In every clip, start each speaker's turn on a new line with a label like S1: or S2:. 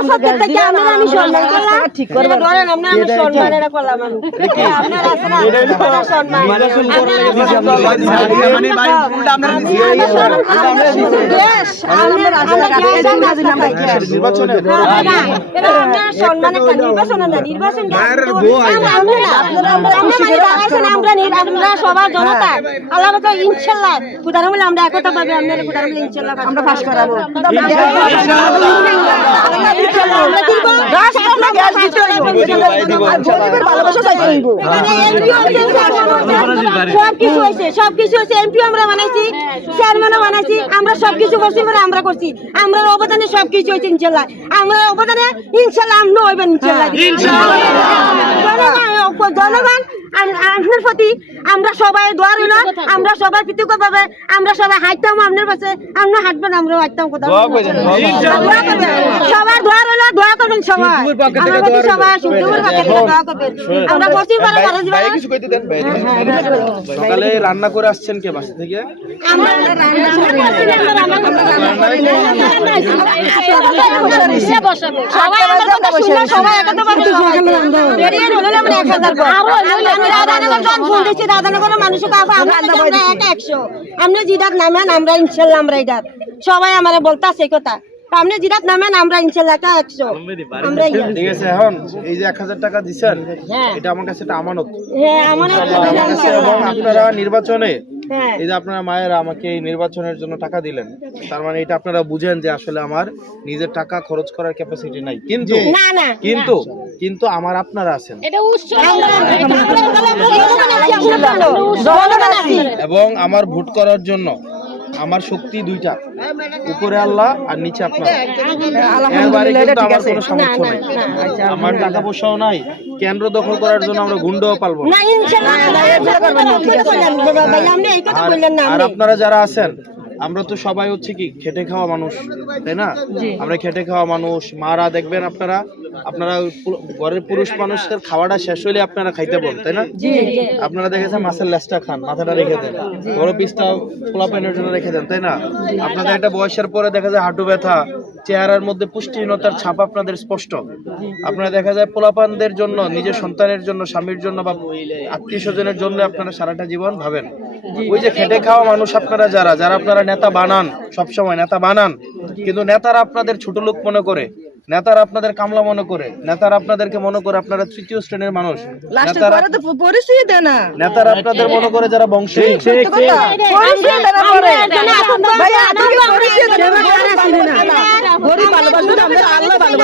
S1: আমরা আমি সম্মান করলাম ঠিক করে ধরেন আমরা আমি সম্মান এটা করলাম আমি আপনার আছে না আপনার সম্মান
S2: মানে ভাই উল্টা আপনারা
S1: দেশ আমরা আমরা দেশ আমরা সবাই
S2: নির্বাচনে
S1: না, এটা আপনার সম্মান একটা নির্বাচন না নির্বাচন আমরা আমরা মানে দাঁড়াইছেন আমরা নি- আমরা সবার জনতা আল্লাহ ইনশাল্লাহ খুদার বলে আমরা একতা পাবে আপনারা খুদার বলে ইনশাল্লাহ আমরা পাস করাবো এমপি আমরা বানাইছি চেয়ারম্যানও বানাইছি আমরা সব কিছু করছি মানে আমরা করছি আমরা অবদানে সব কিছু হয়েছে ইনশাল্লাহ আমরা অবদানে ইনশাল্লাহ আমরা হইবেন ইনশাল্লাহ জনগণ আপনার প্রতি আমরা সবাই দোয়া রইল আমরা সবাই কৃতজ্ঞ পাবে আমরা সবাই হাঁটতাম আপনার পাশে আমরা হাঁটবেন আমরা হাঁটতাম কোথাও সবাই দোয়া রইল দোয়া করবেন সবাই আমার প্রতি সবাই শুক্রবার পক্ষে দোয়া করবেন আমরা করছি পারা পারা
S2: ভাই কিছু কইতে দেন ভাই সকালে রান্না করে আসছেন কে বাসা থেকে
S1: আমরা রান্না সবাই সবাই পাবে আমরা আমি ফোন আবার আমরা নাকি আমরা এক একশো। আপনি জিদাত নামেন আমরা ইনশাল্লাহ আমরা এটা সবাই আমার বলতাছে এই কথা। আপনি জিদাত নামেন আমরা ইনশাল্লাহ একশো। আমরা
S2: ঠিক আছে এখন এই যে এক হাজার টাকা দিচ্ছেন এটা আমার কাছে একটা আমানত।
S1: হ্যাঁ আমানত
S2: এবং আপনারা নির্বাচনে
S1: হ্যাঁ
S2: এই যে আপনারা মায়েরা আমাকে এই নির্বাচনের জন্য টাকা দিলেন তার মানে এটা আপনারা বুঝেন যে আসলে আমার নিজের টাকা খরচ করার ক্যাপাসিটি নাই। কিন্তু
S1: না না।
S2: কিন্তু কিন্তু আমার আপনারা আছেন। এবং আমার ভোট করার জন্য আমার শক্তি দুইটা। উপরে আল্লাহ আর নিচে আপনার। আমার কোনো সামর্থ্য নাই। আমার টাকা পয়সাও নাই। কেন্দ্র দখল করার জন্য আমরা গুন্ডও পালবো আর। আপনারা যারা আছেন আমরা তো সবাই হচ্ছে কি খেটে খাওয়া মানুষ তাই না? আমরা খেটে খাওয়া মানুষ মারা দেখবেন আপনারা আপনারা ঘরের পুরুষ মানুষদের খাওয়াটা শেষ হলে আপনারা খাইতে বল তাই না? আপনারা দেখেছেন মাছের লেসটা খান মাথাটা রেখে দেন বড় পিসটা খোলা প্যানের জন্য রেখে দেন তাই না? আপনাদের একটা বয়সের পরে দেখা যায় হাঁটু ব্যথা চেহারার মধ্যে পুষ্টিহীনতার ছাপ আপনাদের স্পষ্ট। আপনারা দেখা যায় পোলাপানদের জন্য নিজের সন্তানের জন্য স্বামীর জন্য বা আত্মীয় স্বজনের জন্য আপনারা সারাটা জীবন ভাবেন। ওই যে খেটে খাওয়া মানুষ আপনারা যারা যারা আপনারা নেতা বানান সবসময় নেতা বানান কিন্তু নেতারা আপনাদের ছোট লোক মনে করে নেতারা আপনাদের কামলা মনে করে নেতারা আপনাদেরকে মনে করে আপনারা তৃতীয় শ্রেণির মানুষ। নেতারা আপনাদের মনে করে যারা বংশী
S3: পরিস্থিতি দেয় না পরে ভাইয়া আজকে পরিস্থিতি দেয় না গরিব ভালোবাসবে না, আমরা আল্লাহ ভালোবাসবে
S2: ভাইয়ের মত
S1: আমরা এটা চাই না
S3: ভাই শরীর দেখে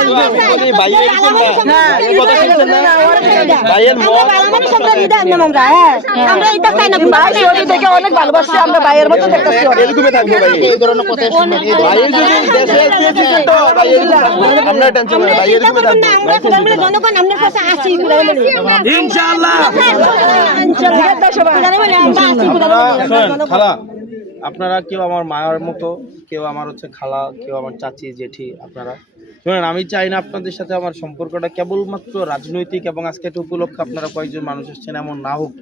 S3: অনেক ভালোবাসছে আমরা ভাইয়ের মতো দেখতেছি।
S2: আমরা
S1: ইনশাআল্লাহ।
S2: খালা আপনারা কেউ আমার মায়ের মতো কেউ আমার হচ্ছে খালা কেউ আমার চাচি জেঠি আপনারা? শোনেন আমি চাই না আপনাদের সাথে আমার সম্পর্কটা কেবলমাত্র রাজনৈতিক এবং আজকে একটা উপলক্ষে আপনারা কয়েকজন মানুষ এসছেন এমন না হোক।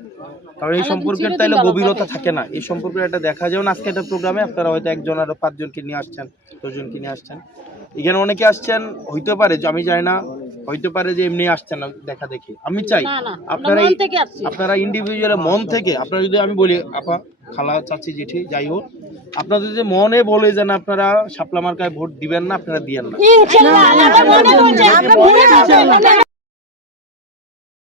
S2: কারণ এই সম্পর্কের তাইলে গভীরতা থাকে না। এই সম্পর্কে একটা দেখা যেমন আজকে একটা প্রোগ্রামে। আপনারা হয়তো একজন আরও পাঁচজনকে নিয়ে আসছেন। দশজনকে নিয়ে আসছেন এখানে অনেকে আসছেন হইতে পারে যে আমি জানি না হইতে পারে যে এমনি আসছেন না দেখা দেখি আমি চাই আপনারা আপনারা ইন্ডিভিজুয়াল মন থেকে আপনারা যদি আমি বলি আপা খালা চাচি জেঠি যাই হোক আপনাদের যদি মনে বলে যেন আপনারা শাপলা মার্কায় ভোট দিবেন না আপনারা দিয়েন না